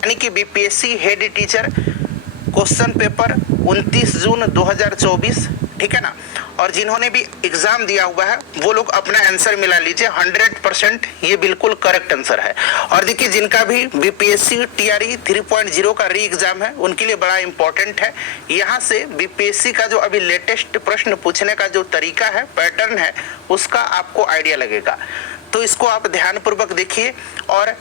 यानी कि BPSC head teacher question paper 29 जून 2024, ठीक है ना। और जिन्होंने भी एग्जाम दिया हुआ है वो लोग अपना आंसर मिला लीजिए, 100% ये बिल्कुल करेक्ट आंसर है। और देखिए जिनका भी बीपीएससी टीआरई 3.0 का री एग्जाम है उनके लिए बड़ा इंपॉर्टेंट है। यहाँ से बीपीएससी का जो अभी लेटेस्ट प्रश्न पूछने का जो तरीका है, पैटर्न है, उसका आपको आइडिया लगेगा। तो इसको आप ध्यानपूर्वक देखिए और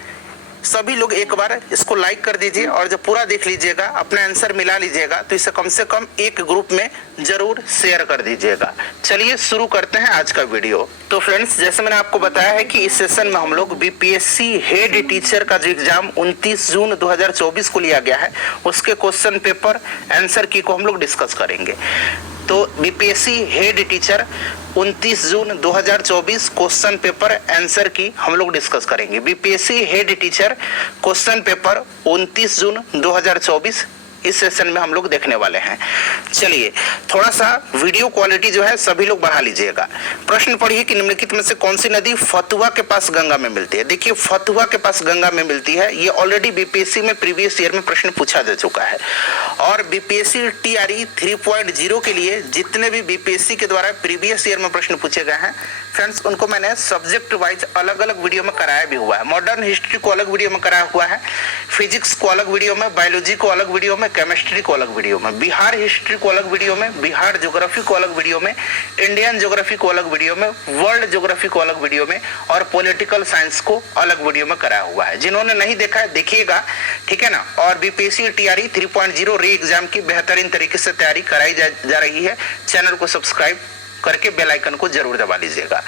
सभी लोग एक बार इसको लाइक कर दीजिए और जब पूरा देख लीजिएगा, अपना आंसर मिला लीजिएगा, तो इसे कम से कम एक ग्रुप में जरूर शेयर कर दीजिएगा। चलिए शुरू करते हैं आज का वीडियो। तो फ्रेंड्स, जैसे मैंने आपको बताया है कि इस सेशन में हम लोग बीपीएससी हेड टीचर का जो एग्जाम 29 जून 2024 को लिया गया है उसके क्वेश्चन पेपर आंसर की को हम लोग डिस्कस करेंगे। तो बीपीएससी हेड टीचर 29 जून 2024 क्वेश्चन पेपर आंसर की हम लोग डिस्कस करेंगे। BPSC head teacher question paper 29 जून 2024 इस सेशन में हम लोग देखने वाले हैं। चलिए थोड़ा सा वीडियो क्वालिटी जो है सभी लोग बढ़ा लीजिएगा। प्रश्न पढ़िए कि निम्नलिखित में से कौन सी नदी फतुहा के पास गंगा में मिलती है। देखिए फतुहा के पास गंगा में मिलती है, ये ऑलरेडी बीपीएससी में प्रीवियस ईयर में प्रश्न पूछा जा चुका है। और बीपीएससी टीआरई 3.0 के लिए जितने भी बीपीएससी के द्वारा प्रीवियस ईयर में प्रश्न पूछे गए हैं फ्रेंड्स, उनको मैंने सब्जेक्ट वाइज अलग अलग वीडियो में कराया भी हुआ है। मॉडर्न हिस्ट्री को अलग वीडियो में कराया हुआ है, फिजिक्स को अलग वीडियो में, बायोलॉजी को अलग वीडियो में, केमिस्ट्री को अलग वीडियो में, बिहार हिस्ट्री को अलग वीडियो में, बिहार ज्योग्राफी को अलग वीडियो में, इंडियन ज्योग्राफी को अलग वीडियो में, वर्ल्ड ज्योग्राफी को अलग वीडियो में और पॉलिटिकल साइंस को अलग वीडियो में कराया हुआ है। जिन्होंने नहीं देखा है देखिएगा, ठीक है ना। और बीपीएससी टीआरई 3.0 री एग्जाम की बेहतरीन तरीके से तैयारी कराई जा रही है। चैनल को सब्सक्राइब करके बेल आइकन को जरूर दबा लीजिएगा।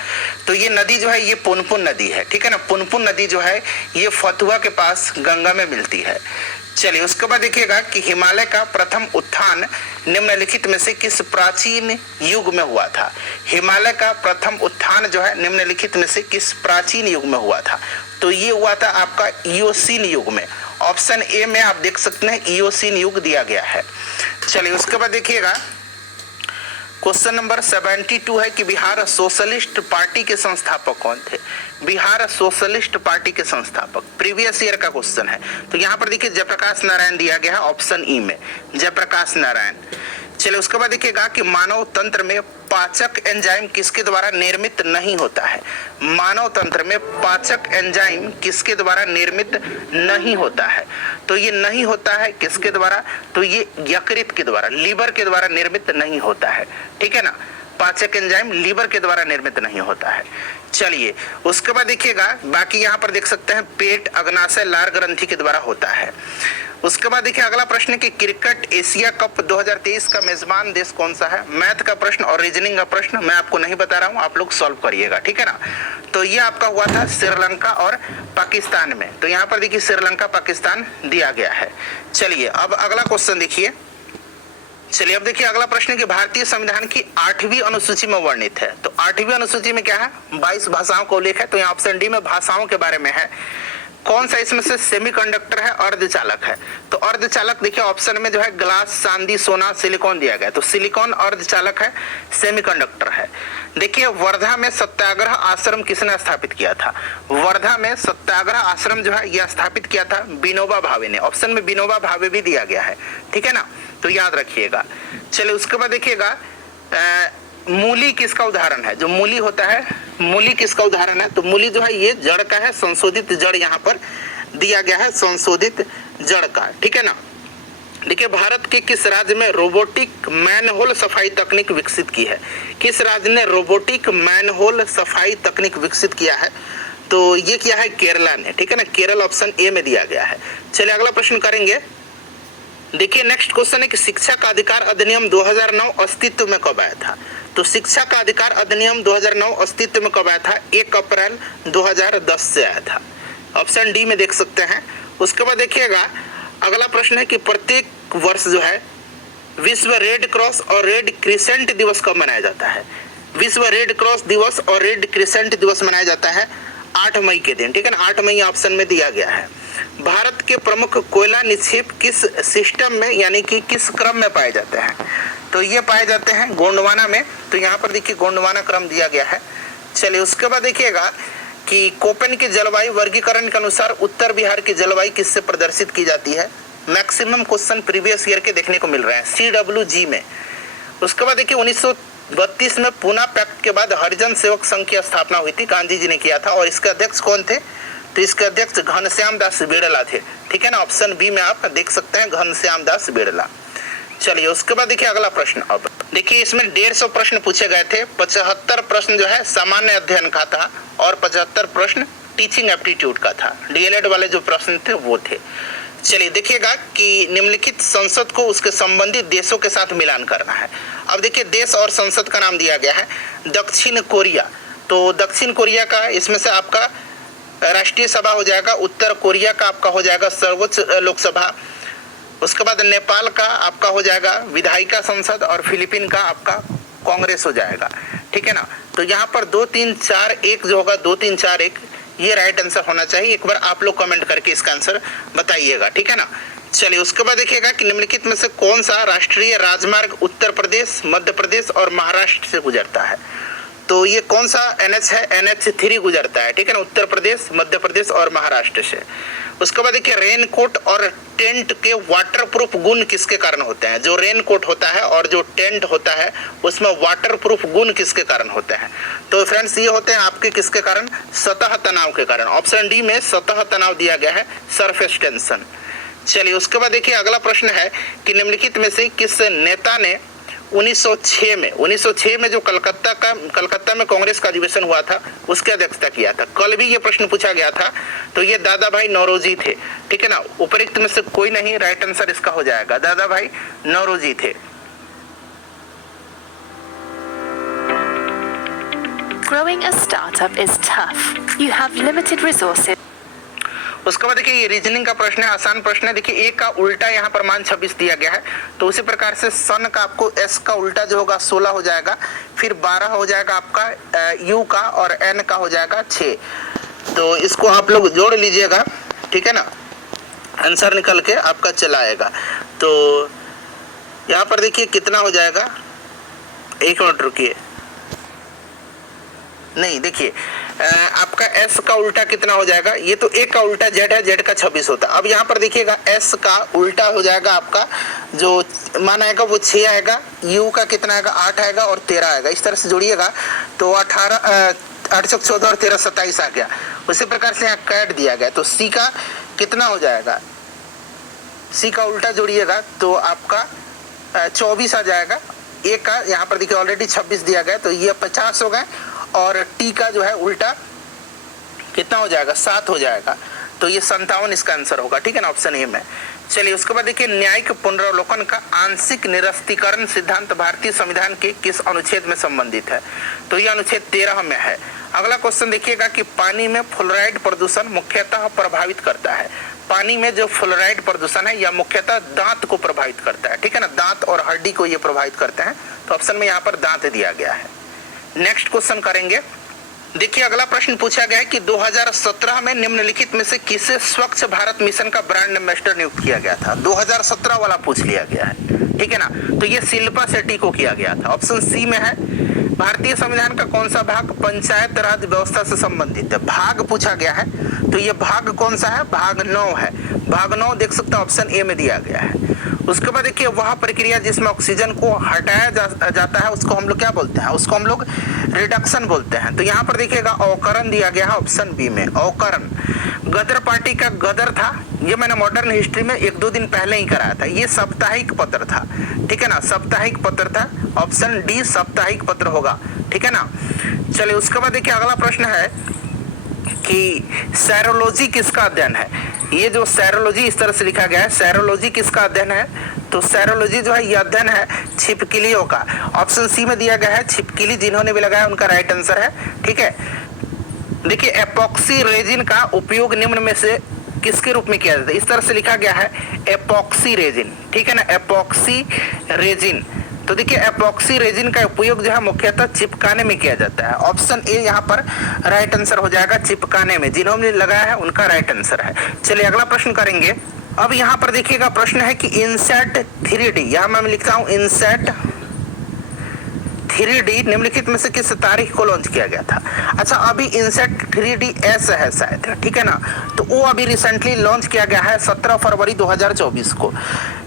तो ये नदी जो है ये पुनपुन नदी है, ठीक है ना। पुनपुन नदी जो है ये फतुहा के पास गंगा में मिलती है। चलिए उसके बाद देखिएगा कि हिमालय का प्रथम उत्थान निम्नलिखित में से किस प्राचीन युग में हुआ था। हिमालय का प्रथम उत्थान जो है निम्नलिखित में से किस प्राचीन युग में हुआ था। तो ये हुआ था आपका इयोसीन युग में। ऑप्शन ए में आप देख सकते हैं इयोसीन युग दिया गया है। चलिए उसके बाद देखिएगा क्वेश्चन नंबर 72 है कि बिहार सोशलिस्ट पार्टी के संस्थापक कौन थे। बिहार सोशलिस्ट पार्टी के संस्थापक प्रीवियस ईयर का क्वेश्चन है। तो यहाँ पर देखिए जयप्रकाश नारायण दिया गया है ऑप्शन ई में, जयप्रकाश नारायण। चलिए उसके बाद देखिएगा कि मानव तंत्र में पाचक एंजाइम किसके द्वारा निर्मित नहीं होता है। मानव तंत्र में पाचक एंजाइम किसके द्वारा निर्मित नहीं होता है। तो ये नहीं होता है किसके द्वारा, तो ये यकृत के द्वारा, लीवर के द्वारा निर्मित नहीं होता है, ठीक है ना। पाचक एंजाइम लीवर के द्वारा निर्मित नहीं होता है। चलिए उसके बाद देखिएगा बाकी यहाँ पर देख सकते हैं पेट, अग्नाशय, लार ग्रंथि के द्वारा होता है। उसके बाद देखिए अगला प्रश्न है कि क्रिकेट एशिया कप 2023 का मेजबान देश कौन सा है। मैथ का प्रश्न और रीजनिंग का प्रश्न मैं आपको नहीं बता रहा हूँ, आप लोग सॉल्व करिएगा, ठीक है ना। तो ये आपका हुआ था श्रीलंका और पाकिस्तान में। तो यहाँ पर देखिए श्रीलंका पाकिस्तान दिया गया है। चलिए अब अगला क्वेश्चन देखिए। चलिए अब देखिए अगला प्रश्न कि भारतीय संविधान की 8वीं अनुसूची में वर्णित है। तो 8वीं अनुसूची में क्या है, 22 भाषाओं का उल्लेख है। तो यहाँ ऑप्शन डी में भाषाओं के बारे में है। कौन सा इसमें से सेमीकंडक्टर है, अर्धचालक है। तो अर्धचालक देखिए ऑप्शन में जो है ग्लास, चांदी, सोना, सिलिकॉन दिया गया है। तो सिलिकॉन अर्धचालक है, सेमीकंडक्टर है। देखिए वर्धा में सत्याग्रह आश्रम किसने स्थापित किया था। वर्धा में सत्याग्रह आश्रम जो है यह स्थापित किया था विनोबा भावे ने। ऑप्शन में विनोबा भावे भी दिया गया है, ठीक है ना, तो याद रखिएगा। चलिए उसके बाद देखिएगा मूली किसका उदाहरण है। जो मूली होता है, मूली किसका उदाहरण है। तो मूली जो है ये जड़ का है, संशोधित जड़ यहाँ पर दिया गया है, संशोधित जड़ का, ठीक है ना। देखिए भारत के किस राज्य में रोबोटिक मैनहोल सफाई तकनीक विकसित की है। किस राज्य ने रोबोटिक मैनहोल सफाई तकनीक विकसित किया है। तो ये किया है केरला ने, ठीक है ना। केरल ऑप्शन ए में दिया गया है। चलिए अगला प्रश्न करेंगे। देखिए नेक्स्ट क्वेश्चन है कि शिक्षा का अधिकार अधिनियम 2009 अस्तित्व में कब आया था। तो शिक्षा का अधिकार अधिनियम 2009 अस्तित्व में कब आया था, 1 अप्रैल 2010 से आया था। ऑप्शन डी में देख सकते हैं। उसके बाद देखिएगा अगला प्रश्न है कि प्रत्येक वर्ष जो है विश्व रेड क्रॉस और रेड क्रिसेंट दिवस कब मनाया जाता है। विश्व रेड क्रॉस दिवस और रेड क्रिसेंट दिवस मनाया जाता है 8 मई के दिन, ठीक है ना। 8 मई ऑप्शन में दिया गया है। भारत के प्रमुख कोयला निक्षेप किस सिस्टम में यानी कि किस क्रम में पाए जाते हैं। तो ये पाए जाते हैं गोंडवाना में। तो यहाँ पर देखिए गोंडवाना क्रम दिया गया है। चलिए उसके बाद देखिएगा कि कोपेन के जलवायु वर्गीकरण के अनुसार उत्तर बिहार की जलवायु किससे प्रदर्शित की जाती है। मैक्सिमम क्वेश्चन प्रीवियस ईयर के देखने को मिल रहे हैं CWG में। उसके बाद देखिए 1932 में पूना पैक्ट के बाद हरिजन सेवक संघ की स्थापना हुई थी, गांधी जी ने किया था। और इसके अध्यक्ष कौन थे, तो इसके अध्यक्ष घनश्याम दास बिड़ला थे। ठीक है ना, ऑप्शन बी में आप देख सकते हैं घनश्याम दास बिड़ला। चलिए उसके बाद देखिए अगला प्रश्न। अब देखिए इसमें 150 प्रश्न पूछे गए थे। 75 प्रश्न जो है सामान्य अध्ययन का था और 75 प्रश्न टीचिंग एप्टीट्यूड का था। डीएलएड वाले जो प्रश्न थे वो थे। चलिए देखिएगा कि निम्नलिखित संसद को उसके संबंधित देशों के साथ मिलान करना है। अब देखिए देश और संसद का नाम दिया गया है दक्षिण कोरिया। तो दक्षिण कोरिया का इसमें से आपका राष्ट्रीय सभा हो जाएगा, उत्तर कोरिया का आपका हो जाएगा सर्वोच्च लोकसभा, उसके बाद नेपाल का आपका हो जाएगा विधायिका संसद और फिलीपीन का आपका कांग्रेस हो जाएगा। ठीक है ना, तो यहाँ पर 2 3 4 1 जो होगा 2 3 4 1 ये राइट आंसर होना चाहिए। एक बार आप लोग कमेंट करके इसका आंसर बताइएगा। ठीक है ना, चलिए उसके बाद देखिएगा कि निम्नलिखित में से कौन सा राष्ट्रीय राजमार्ग उत्तर प्रदेश, मध्य प्रदेश और महाराष्ट्र से गुजरता है। तो ये कौन सा NH है, NH3 गुजरता है। ठीक है ना, उत्तर प्रदेश, मध्य प्रदेश और महाराष्ट्र से। उसके बाद देखिए रेनकोट और टेंट के वाटरप्रूफ गुण किसके कारण होते हैं। जो रेनकोट होता है और जो टेंट होता है उसमें वाटरप्रूफ गुण किसके कारण होते हैं। तो फ्रेंड्स ये होते हैं आपके किसके कारण, सतह तनाव के कारण। ऑप्शन डी में सतह तनाव दिया गया है, सरफेस टेंशन। चलिए उसके बाद देखिए अगला प्रश्न है कि निम्नलिखित में से किस नेता ने 1906 में जो कलकत्ता में कांग्रेस का अधिवेशन हुआ था उसकी अध्यक्षता किया था। कल भी ये प्रश्न पूछा गया था, तो ये दादा भाई नौरोजी थे। ठीक है ना, उपरोक्त में से कोई नहीं, राइट आंसर इसका हो जाएगा दादा भाई नौरोजी थे। Growing a startup is tough. You have limited resources. उसके बाद देखिए ये रीजनिंग का प्रश्न है, आसान प्रश्न है। देखिए ए का उल्टा यहाँ पर मान 26 दिया गया है, तो उसी प्रकार से सन का आपको एस का उल्टा जो होगा 16 हो जाएगा, फिर 12 हो जाएगा आपका यू का और एन का हो जाएगा 6। तो इसको आप लोग जोड़ लीजिएगा। ठीक है ना, आंसर निकल के आपका चला आएगा। तो यहाँ पर देखिए कितना हो जाएगा, 1 मिनट रुकिए, नहीं देखिए आपका S का उल्टा कितना हो जाएगा, ये तो A का उल्टा Z है, Z का 26 होता है। अब यहाँ पर देखिएगा S का उल्टा हो जाएगा आपका जो मान आएगा वो 6 आएगा, U का कितना आएगा 8 आएगा और 13 आएगा। इस तरह से जोड़िएगा तो 18 8 14 और 13 27 आ गया। उसी प्रकार से यहाँ कैट दिया गया, तो C का कितना हो जाएगा, C का उल्टा जोड़िएगा तो आपका 24 आ जाएगा। A का यहाँ पर देखिए ऑलरेडी 26 दिया गया, तो ये 50 हो गए और टी का जो है उल्टा कितना हो जाएगा 7 हो जाएगा, तो ये 57 इसका आंसर होगा। ठीक है ना, ऑप्शन ए में। चलिए उसके बाद देखिए न्यायिक पुनरावलोकन का आंशिक निरस्तीकरण सिद्धांत भारतीय संविधान के किस अनुच्छेद में संबंधित है। तो ये अनुच्छेद 13 में है। अगला क्वेश्चन देखिएगा कि पानी में फ्लोराइड प्रदूषण मुख्यतः प्रभावित करता है। पानी में जो फ्लोराइड प्रदूषण है यह मुख्यतः दांत को प्रभावित करता है। ठीक है ना, दांत और हड्डी को ये प्रभावित करते हैं, तो ऑप्शन में यहाँ पर दांत दिया गया है। नेक्स्ट क्वेश्चन करेंगे। देखिए अगला प्रश्न पूछा गया है कि 2017 में निम्नलिखित में से किसे स्वच्छ भारत मिशन का ब्रांड एम्बेसडर नियुक्त किया गया था। 2017 वाला पूछ लिया गया है। ठीक है ना, तो ये शिल्पा शेट्टी को किया गया था। ऑप्शन सी में है। भारतीय संविधान का कौन सा भाग पंचायत राज व्यवस्था से संबंधित है, भाग पूछा गया है, तो ये भाग कौन सा है, भाग 9 है। भाग 9 देख सकते हैं ऑप्शन ए में दिया गया है। उसके बाद देखिए वह प्रक्रिया जिसमें ऑक्सीजन को हटाया जाता है उसको हम लोग क्या बोलते हैं, उसको हम लोग रिडक्शन बोलते हैं। तो यहाँ पर देखिएगा अवकरण दिया गया है ऑप्शन बी में, अवकरण। गदर पार्टी का गदर था, ये मैंने मॉडर्न हिस्ट्री में 1-2 दिन पहले ही कराया था। ये साप्ताहिक पत्र था। ठीक है ना, साप्ताहिक पत्र था, ऑप्शन डी साप्ताहिक पत्र होगा। ठीक है ना, चलिए उसके बाद देखिए अगला प्रश्न है कि सेरोलॉजी किसका अध्ययन है। ये जो सेरोलॉजी इस तरह से लिखा गया है, सेरोलॉजी किसका अध्ययन है, तो सेरोलॉजी जो है ये अध्ययन है छिपकलियों का। ऑप्शन सी में दिया गया है छिपकली, जिन्होंने भी लगाया उनका राइट आंसर है। ठीक है, देखिए एपॉक्सी रेजिन का उपयोग निम्न में से किसके रूप में किया जाता है, इस तरह से लिखा गया है एपॉक्सी रेजिन। ठीक है ना, एपॉक्सी रेजिन। तो देखिए एपॉक्सी रेजिन का उपयोग जो है मुख्यतः चिपकाने में किया जाता है। ऑप्शन ए यहाँ पर राइट आंसर हो जाएगा, चिपकाने में। जिन्होंने लगाया है उनका राइट आंसर है। चलिए अगला प्रश्न करेंगे। अब यहाँ पर देखिएगा प्रश्न है कि इनसेट 3D, यहाँ मैं लिखता हूँ इनसेट 3D निम्नलिखित में से किस तारीख को लॉन्च किया गया था? अच्छा, अभी इनसेट 3DS है शायद, ठीक है ना, तो वो अभी रिसेंटली लॉन्च किया गया है 17 फरवरी 2024 को,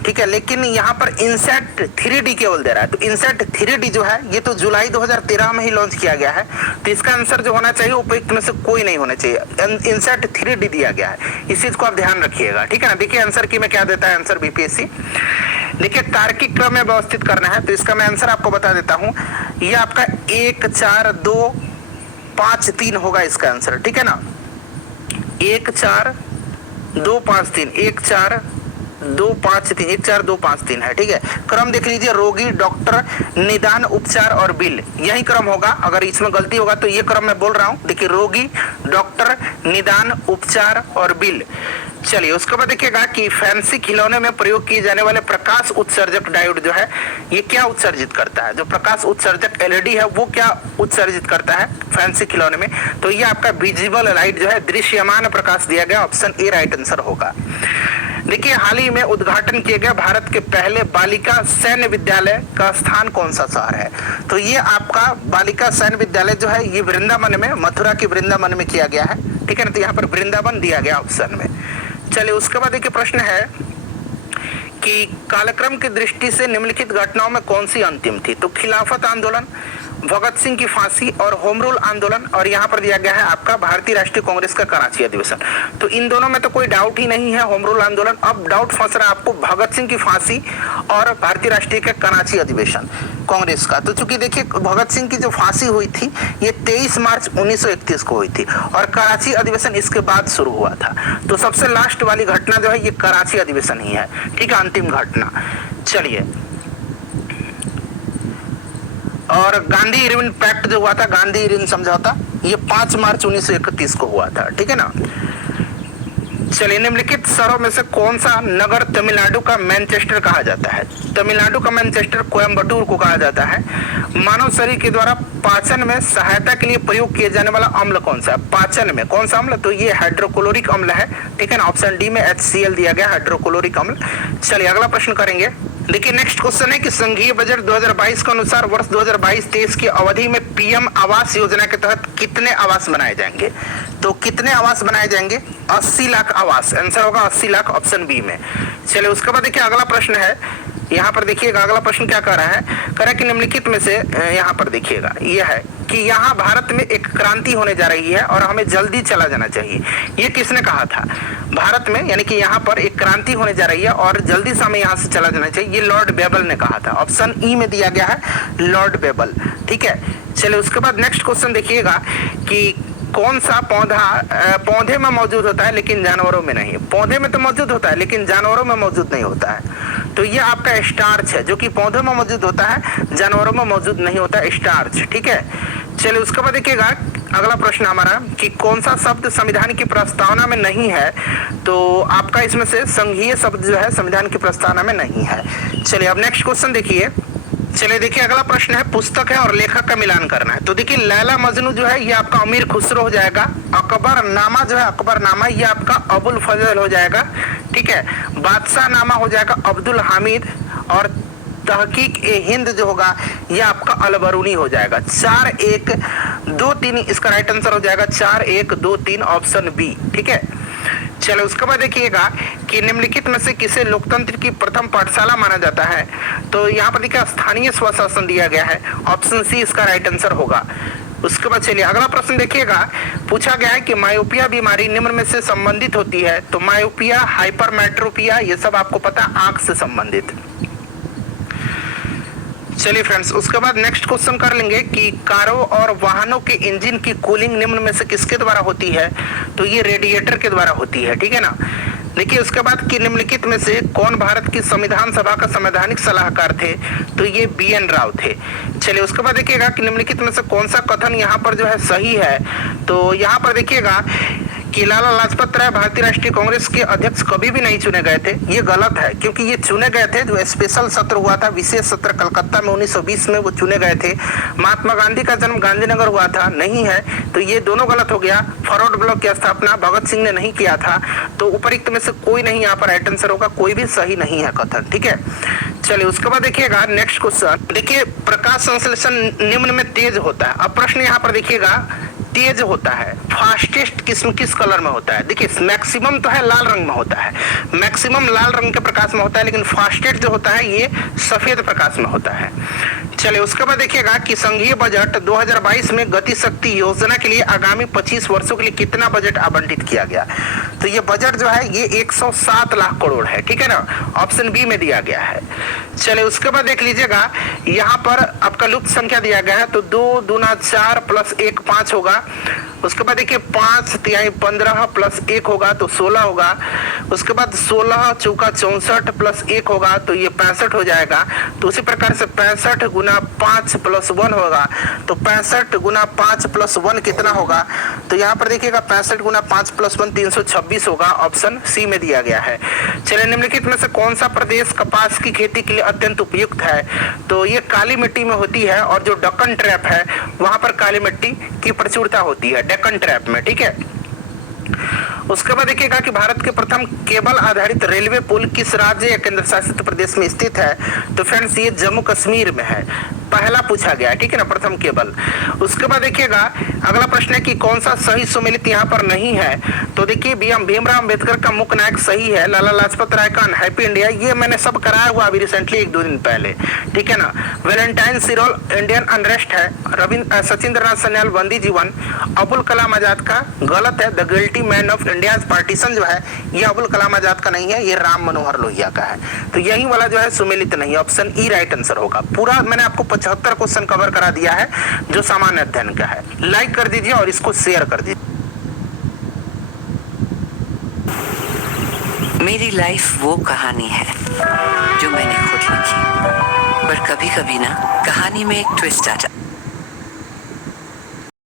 ठीक है। लेकिन यहाँ पर इनसेट 3D केवल दे रहा है, तो इनसेट 3D जो है ये तो जुलाई 2013 में ही लॉन्च किया गया है, तो इसका आंसर जो होना चाहिए उपयुक्त में से कोई नहीं होना चाहिए, इनसेट 3D दिया गया है, इस चीज को आप ध्यान रखिएगा, ठीक है ना। देखिए आंसर की में क्या देता है आंसर बीपीएससी, देखिए तार्किक क्रम में व्यवस्थित करना है, तो इसका मैं आंसर आपको बता देता हूं, ये आपका 1 4 2 5 3 होगा इसका आंसर, ठीक है ना। 1 4 2 5 3 1 4 2 5 3 1 4 2 5 3 है, ठीक है। क्रम देख लीजिए, रोगी, डॉक्टर, निदान, उपचार और बिल, यही क्रम होगा। अगर इसमें गलती होगा तो ये क्रम मैं बोल रहा हूं, देखिए रोगी, डॉक्टर, निदान, उपचार और बिल। चलिए उसके बाद देखिएगा कि फैंसी खिलौने में प्रयोग किए जाने वाले प्रकाश उत्सर्जक डायोड जो है ये क्या उत्सर्जित करता है? जो प्रकाश उत्सर्जक एलईडी है वो क्या उत्सर्जित करता है फैंसी खिलौने में? तो ये आपका विजिबल लाइट जो है, दृश्यमान प्रकाश दिया गया, ऑप्शन ए राइट आंसर होगा। देखिए हाल ही में उद्घाटन किए गए भारत के पहले बालिका सैन्य विद्यालय का स्थान कौन सा शहर है? तो ये आपका बालिका सैन्य विद्यालय जो है ये वृंदावन में, मथुरा के वृंदावन में किया गया है, ठीक है ना, तो यहाँ पर वृंदावन दिया गया ऑप्शन में। चलिए उसके बाद एक प्रश्न है कि कालक्रम की दृष्टि से निम्नलिखित घटनाओं में कौन सी अंतिम थी? तो खिलाफत आंदोलन, भगत सिंह की फांसी और होम रूल आंदोलन, और यहाँ पर दिया गया है आपका भारतीय राष्ट्रीय कांग्रेस का कराची अधिवेशन। तो इन दोनों में तो कोई डाउट ही नहीं है, होम रूल आंदोलन। अब डाउट फंस रहा है आपको भगत सिंह की फांसी और भारतीय राष्ट्रीय का कराची अधिवेशन कांग्रेस का। तो चूंकि देखिए भगत सिंह की जो फांसी हुई थी ये 23 मार्च 1931 को हुई थी और कराची अधिवेशन इसके बाद शुरू हुआ था, तो सबसे लास्ट वाली घटना जो है ये कराची अधिवेशन ही है, ठीक है, अंतिम घटना। चलिए, और गांधी इरविन पैक्ट जो हुआ था, गांधी इरविन समझौता, ये 5 मार्च 1931 को हुआ था, ठीक है ना। चलिए निम्नलिखित शहरों में से कौन सा नगर तमिलनाडु का मैनचेस्टर कहा जाता है? तमिलनाडु का मैनचेस्टर कोयम्बटूर को कहा जाता है। मानव शरीर के द्वारा पाचन में सहायता के लिए प्रयोग किए जाने वाला अम्ल कौन सा है? पाचन में कौन सा अम्ल? तो ये हाइड्रोक्लोरिक अम्ल है, ठीक है ना, ऑप्शन डी में HCl दिया गया, हाइड्रोक्लोरिक अम्ल। चलिए अगला प्रश्न करेंगे। देखिए नेक्स्ट क्वेश्चन है कि संघीय बजट 2022 के अनुसार वर्ष 2022-23 की अवधि में पीएम आवास योजना के तहत कितने आवास बनाए जाएंगे? तो कितने आवास बनाए जाएंगे? 80 लाख आवास, आंसर होगा 80 लाख, ऑप्शन बी में। चलिए उसके बाद देखिए अगला प्रश्न है, यहाँ पर देखिएगा अगला प्रश्न क्या कर रहा है, कह रहा है कि निम्नलिखित में से यहाँ पर देखिएगा यह है कि यहाँ भारत में एक क्रांति होने जा रही है और हमें जल्दी चला जाना चाहिए। ये किसने कहा था? भारत में यानी कि यहाँ पर एक क्रांति होने जा रही है और जल्दी से हमें यहाँ से चला जाना चाहिए, ये लॉर्ड बेबल ने कहा था, ऑप्शन ई में दिया गया है लॉर्ड बेबल, ठीक है। चलिए उसके बाद नेक्स्ट क्वेश्चन देखिएगा कि कौन सा पौधा पौधे में मौजूद होता है लेकिन जानवरों में नहीं? पौधे में तो मौजूद होता है लेकिन जानवरों में मौजूद नहीं होता है। तो ये आपका स्टार्च है जो कि पौधों में मौजूद होता है, जानवरों में मौजूद नहीं होता है, स्टार्च, ठीक है। चलिए उसके बाद देखिएगा अगला प्रश्न हमारा कि कौन सा शब्द संविधान की प्रस्तावना में नहीं है? तो आपका इसमें से संघीय शब्द जो है संविधान की प्रस्तावना में नहीं है। चलिए अब नेक्स्ट क्वेश्चन देखिए। चलिए देखिए अगला प्रश्न है, पुस्तक है और लेखक का मिलान करना है। तो देखिए लैला मजनू जो है ये आपका अमीर खुसरो हो जाएगा, अकबर नामा जो है अकबर नामा ये आपका अबुल फजल हो जाएगा, ठीक है। बादशाह नामा हो जाएगा अब्दुल हामिद और तहकीक ए हिंद जो होगा ये आपका अलबरूनी हो जाएगा। 4 1 2 3 इसका राइट आंसर हो जाएगा, 4 1 2 3 ऑप्शन बी, ठीक है। चलो उसके बाद देखिएगा कि निम्नलिखित में से किसे लोकतंत्र की प्रथम पाठशाला माना जाता है? तो यहाँ पर देखिए स्थानीय स्वशासन दिया गया है, ऑप्शन सी इसका राइट आंसर होगा। उसके बाद चलिए अगला प्रश्न देखिएगा, पूछा गया है कि मायोपिया बीमारी निम्न में से संबंधित होती है? तो मायोपिया, हाइपरमेट्रोपिया ये सब आपको पता आंख से संबंधित। चलिए फ्रेंड्स उसके बाद नेक्स्ट क्वेश्चन कर लेंगे कि कारों और वाहनों के इंजन की कूलिंग निम्न में से किसके द्वारा होती है? तो ये रेडिएटर के द्वारा होती है, ठीक है ना। देखिए उसके बाद कि निम्नलिखित में से कौन भारत की संविधान सभा का संवैधानिक सलाहकार थे? तो ये BN राव थे। चलिए उसके बाद देखिएगा कि निम्नलिखित में से कौन सा कथन यहाँ पर जो है सही है? तो यहाँ पर देखिएगा कि लाला लाजपत राय भारतीय राष्ट्रीय कांग्रेस के अध्यक्ष कभी भी नहीं चुने गए थे, ये गलत है क्योंकि ये चुने गए थे, जो स्पेशल सत्र हुआ था, विशेष सत्र कलकत्ता में 1920 में वो चुने गए थे। महात्मा गांधी का जन्म गांधीनगर हुआ था, नहीं है, तो ये दोनों गलत हो गया। फॉरवर्ड ब्लॉक की स्थापना भगत सिंह ने नहीं किया था, तो उपरिक्त में से कोई नहीं यहाँ पर राइट आंसर होगा, कोई भी सही नहीं है कथन, ठीक है। चलिए उसके बाद देखिएगा नेक्स्ट क्वेश्चन। देखिए प्रकाश संश्लेषण निम्न में तेज होता है। अब प्रश्न यहाँ पर देखिएगा तेज होता है, फास्टेस्ट किस कलर में होता है? देखिए मैक्सिमम तो है लाल रंग में होता है, मैक्सिमम लाल रंग के प्रकाश में होता है, लेकिन फास्टेस्ट जो होता है ये सफेद प्रकाश में होता है। चलिए उसके बाद देखिएगा कि संघीय बजट 2022 में गति शक्ति योजना के लिए आगामी 25 वर्षों के लिए कितना बजट आवंटित किया गया? तो ये बजट जो है ये 107 लाख करोड़ है, ठीक है ना, ऑप्शन बी में दिया गया है। चलिए उसके बाद देख लीजिएगा यहाँ पर आपका लुप्त संख्या दिया गया है, तो 2 दूना 4 प्लस 1 5 होगा। उसके बाद देखिए 5 तिहाई 15 प्लस 1 होगा तो 16 होगा। उसके बाद 16 चौका 64 प्लस 1 होगा तो ये 65 हो जाएगा। तो उसी प्रकार से 65 गुना 5 प्लस 1 होगा, तो 65 गुना 5 प्लस 1 कितना होगा? तो यहाँ पर देखिएगा 65 गुना 5 प्लस 1 326 होगा, ऑप्शन सी में दिया गया है। चलिए निम्नलिखित में से कौन सा प्रदेश कपास की खेती के लिए अत्यंत उपयुक्त है? तो ये काली मिट्टी में होती है, और जो दक्कन ट्रैप है वहां पर काली मिट्टी की प्रचुरता होती है, डेक्कन ट्रैप में, ठीक है। उसके बाद देखिएगा कि भारत के प्रथम केबल आधारित रेलवे पुल किस राज्य या केंद्र शासित प्रदेश में स्थित है? तो फ्रेंड्स ये जम्मू कश्मीर में है, पहला पूछा गया है, ठीक है ना, प्रथम केबल। उसके बाद देखिएगा अगला प्रश्न है कि कौन सा सही सुमेलित यहाँ पर नहीं है? तो देखिए भीमराव अंबेडकर का मुख्य नायक सही है, लाला लाजपत राय का अनहैप्पी इंडिया ये मैंने सब कराया हुआ अभी रिसेंटली 1-2 दिन पहले, ठीक है ना। वैलेंटाइन सिरोल इंडियन अनरेस्ट है, सचिंद्रनाथ सन्याल बंदी जीवन, अबुल कलाम आजाद का गलत है, the guilty man of India partition जो है ये अबुल कलाम आजाद का नहीं है, ये राम मनोहर लोहिया का है। तो यही वाला जो है सुमेलित नहीं, ऑप्शन ई राइट आंसर होगा। पूरा मैंने आपको 75 क्वेश्चन कवर करा दिया है जो सामान्य अध्ययन का है। लाइक कर दीजिए और इसको शेयर कर दीजिए। मेरी लाइफ वो कहानी है जो मैंने खुद लिखी, पर कभी कभी ना कहानी में एक ट्विस्ट आ जाता है।